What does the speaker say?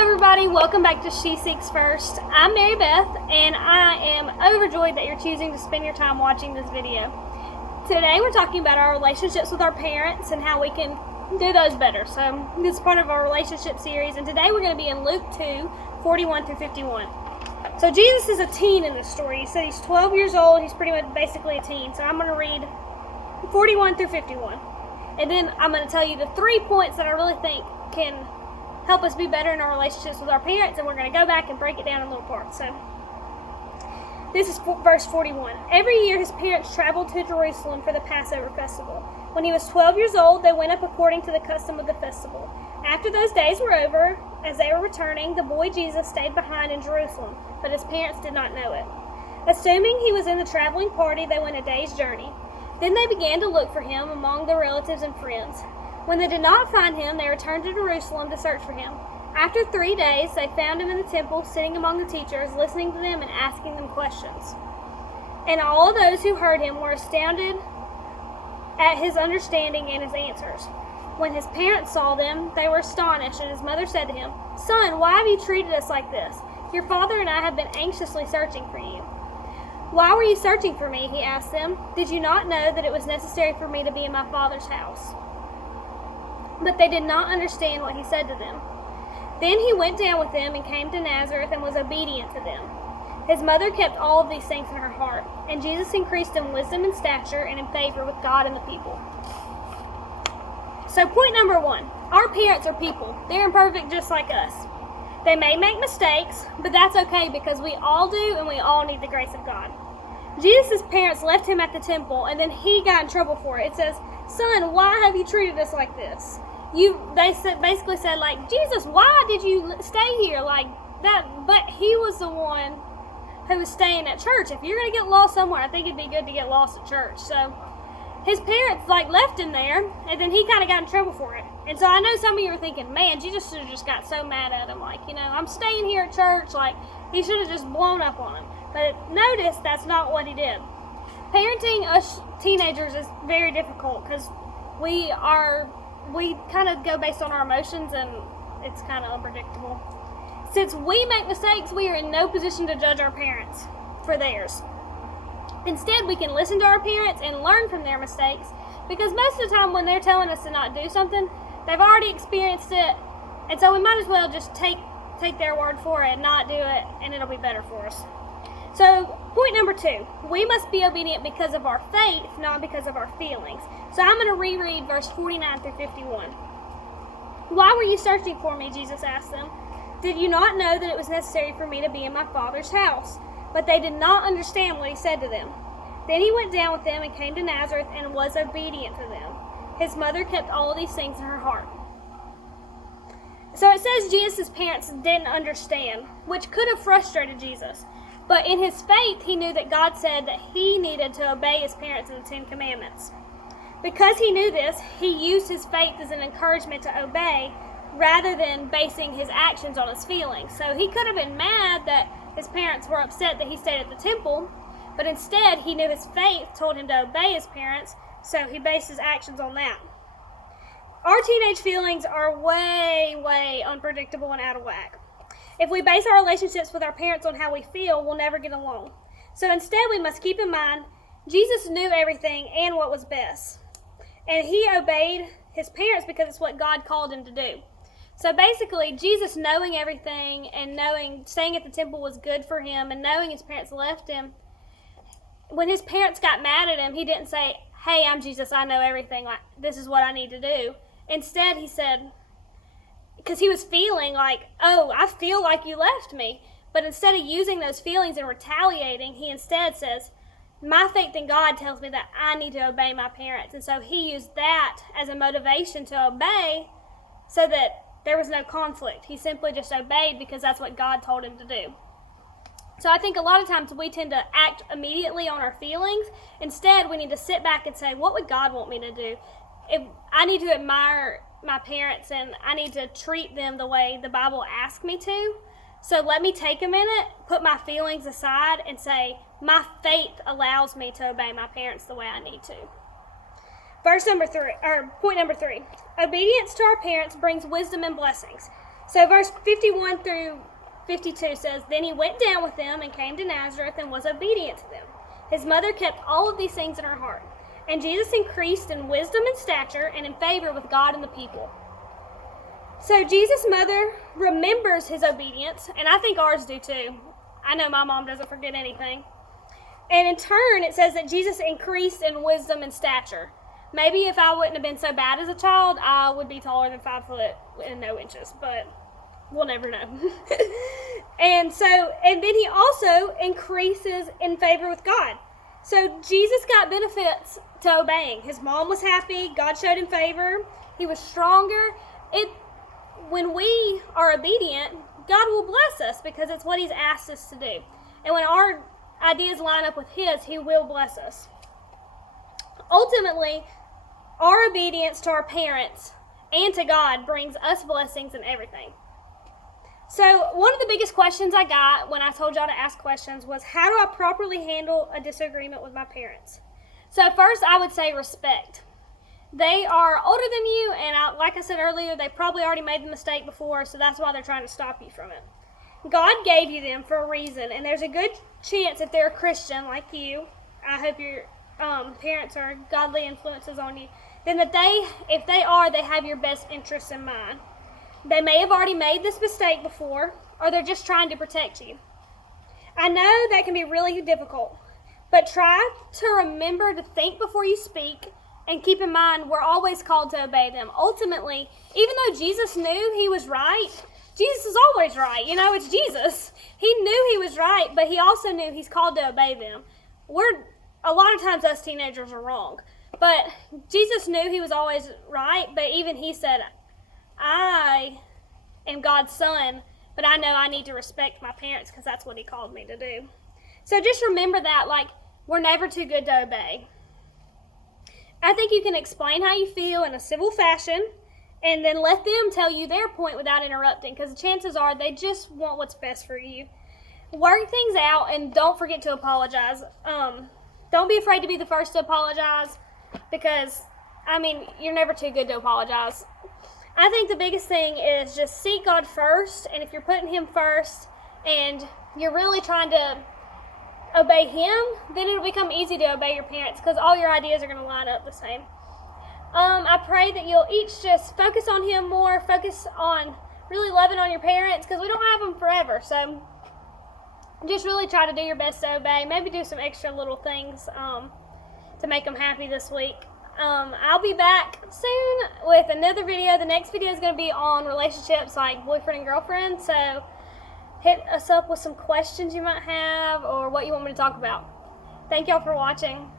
everybody, welcome back to She Seeks First. I'm Mary Beth, and I am overjoyed that you're choosing to spend your time watching this video. Today we're talking about our relationships with our parents and how we can do those better. So this is part of our relationship series, and today we're going to be in Luke 2, 41 through 51. So Jesus is a teen in this story. He said he's 12 years old. He's pretty much basically a teen. So I'm going to read 41 through 51. And then I'm going to tell you the 3 points that I really think can help us be better in our relationships with our parents, and we're going to go back and break it down in little parts. So this is verse 41. Every year his parents traveled to Jerusalem for the Passover festival. When he was 12 years old, they went up according to the custom of the festival. After those days were over, as they were returning, the boy Jesus stayed behind in Jerusalem, but his parents did not know it. Assuming he was in the traveling party, they went a day's journey. Then they began to look for him among their relatives and friends. When they did not find him, they returned to Jerusalem to search for him. After 3 days, they found him in the temple, sitting among the teachers, listening to them and asking them questions. And all those who heard him were astounded at his understanding and his answers. When his parents saw them, they were astonished, and his mother said to him, "Son, why have you treated us like this? Your father and I have been anxiously searching for you." "Why were you searching for me?" he asked them. "Did you not know that it was necessary for me to be in my father's house?" But they did not understand what he said to them. Then he went down with them and came to Nazareth and was obedient to them. His mother kept all of these things in her heart, and Jesus increased in wisdom and stature and in favor with God and the people. So point number 1, our parents are people. They're imperfect just like us. They may make mistakes, but that's okay because we all do, and we all need the grace of God. Jesus' parents left him at the temple, and then he got in trouble for it. It says, "Son, why have you treated us like this?" Basically said, like, "Jesus, why did you stay here like that?" But he was the one who was staying at church. If you're going to get lost somewhere, I think it'd be good to get lost at church. So his parents left him there, and then he kind of got in trouble for it. And so I know some of you are thinking, man, Jesus should have just got so mad at him. I'm staying here at church. He should have just blown up on him. But notice that's not what he did. Parenting us teenagers is very difficult because we kind of go based on our emotions, and it's kind of unpredictable. Since we make mistakes, we are in no position to judge our parents for theirs. Instead, we can listen to our parents and learn from their mistakes, because most of the time when they're telling us to not do something, they've already experienced it, and so we might as well just take their word for it and not do it, and it'll be better for us. So, point number 2, we must be obedient because of our faith, not because of our feelings. So I'm going to reread verse 49 through 51. "Why were you searching for me?" Jesus asked them. "Did you not know that it was necessary for me to be in my Father's house?" But they did not understand what he said to them. Then he went down with them and came to Nazareth and was obedient to them. His mother kept all these things in her heart. So it says Jesus' parents didn't understand, which could have frustrated Jesus. But in his faith, he knew that God said that he needed to obey his parents in the 10 Commandments. Because he knew this, he used his faith as an encouragement to obey rather than basing his actions on his feelings. So he could have been mad that his parents were upset that he stayed at the temple, but instead he knew his faith told him to obey his parents, so he based his actions on that. Our teenage feelings are way, way unpredictable and out of whack. If we base our relationships with our parents on how we feel, we'll never get along. So instead, we must keep in mind, Jesus knew everything and what was best. And he obeyed his parents because it's what God called him to do. So basically, Jesus knowing everything and knowing staying at the temple was good for him, and knowing his parents left him, when his parents got mad at him, he didn't say, "Hey, I'm Jesus, I know everything, this is what I need to do." Instead, he said, because he was feeling "Oh, I feel like you left me." But instead of using those feelings and retaliating, he instead says, "My faith in God tells me that I need to obey my parents." And so he used that as a motivation to obey so that there was no conflict. He simply just obeyed because that's what God told him to do. So I think a lot of times we tend to act immediately on our feelings. Instead, we need to sit back and say, what would God want me to do? If I need to admire my parents and I need to treat them the way the Bible asks me to. So let me take a minute, put my feelings aside, and say, my faith allows me to obey my parents the way I need to. Point number 3. Obedience to our parents brings wisdom and blessings. So verse 51 through 52 says, Then he went down with them and came to Nazareth and was obedient to them. His mother kept all of these things in her heart. And Jesus increased in wisdom and stature and in favor with God and the people. So Jesus' mother remembers his obedience, and I think ours do too. I know my mom doesn't forget anything. And in turn, it says that Jesus increased in wisdom and stature. Maybe if I wouldn't have been so bad as a child, I would be taller than 5 foot and no inches, but we'll never know. and then he also increases in favor with God. So Jesus got benefits to obeying. His mom was happy. God showed him favor. He was stronger. When we are obedient, God will bless us because it's what he's asked us to do. And when our ideas line up with his, he will bless us. Ultimately, our obedience to our parents and to God brings us blessings in everything. So one of the biggest questions I got when I told y'all to ask questions was, how do I properly handle a disagreement with my parents? So first, I would say respect. They are older than you, and like I said earlier, they probably already made the mistake before, so that's why they're trying to stop you from it. God gave you them for a reason, and there's a good chance if they're a Christian like you, I hope your parents are godly influences on you, then that if they are, they have your best interests in mind. They may have already made this mistake before, or they're just trying to protect you. I know that can be really difficult, but try to remember to think before you speak, and keep in mind we're always called to obey them. Ultimately, even though Jesus knew he was right, Jesus is always right. It's Jesus. He knew he was right, but he also knew he's called to obey them. A lot of times us teenagers are wrong, but Jesus knew he was always right, but even he said, I am God's son, but I know I need to respect my parents because that's what he called me to do. So just remember that, we're never too good to obey. I think you can explain how you feel in a civil fashion and then let them tell you their point without interrupting, because the chances are they just want what's best for you. Work things out and don't forget to apologize. Don't be afraid to be the first to apologize because, you're never too good to apologize. I think the biggest thing is just seek God first, and if you're putting him first and you're really trying to obey him, then it'll become easy to obey your parents because all your ideas are going to line up the same. I pray that you'll each just focus on him more, focus on really loving on your parents because we don't have them forever. So just really try to do your best to obey. Maybe do some extra little things to make them happy this week. I'll be back soon with another video. The next video is going to be on relationships like boyfriend and girlfriend. So hit us up with some questions you might have or what you want me to talk about. Thank y'all for watching.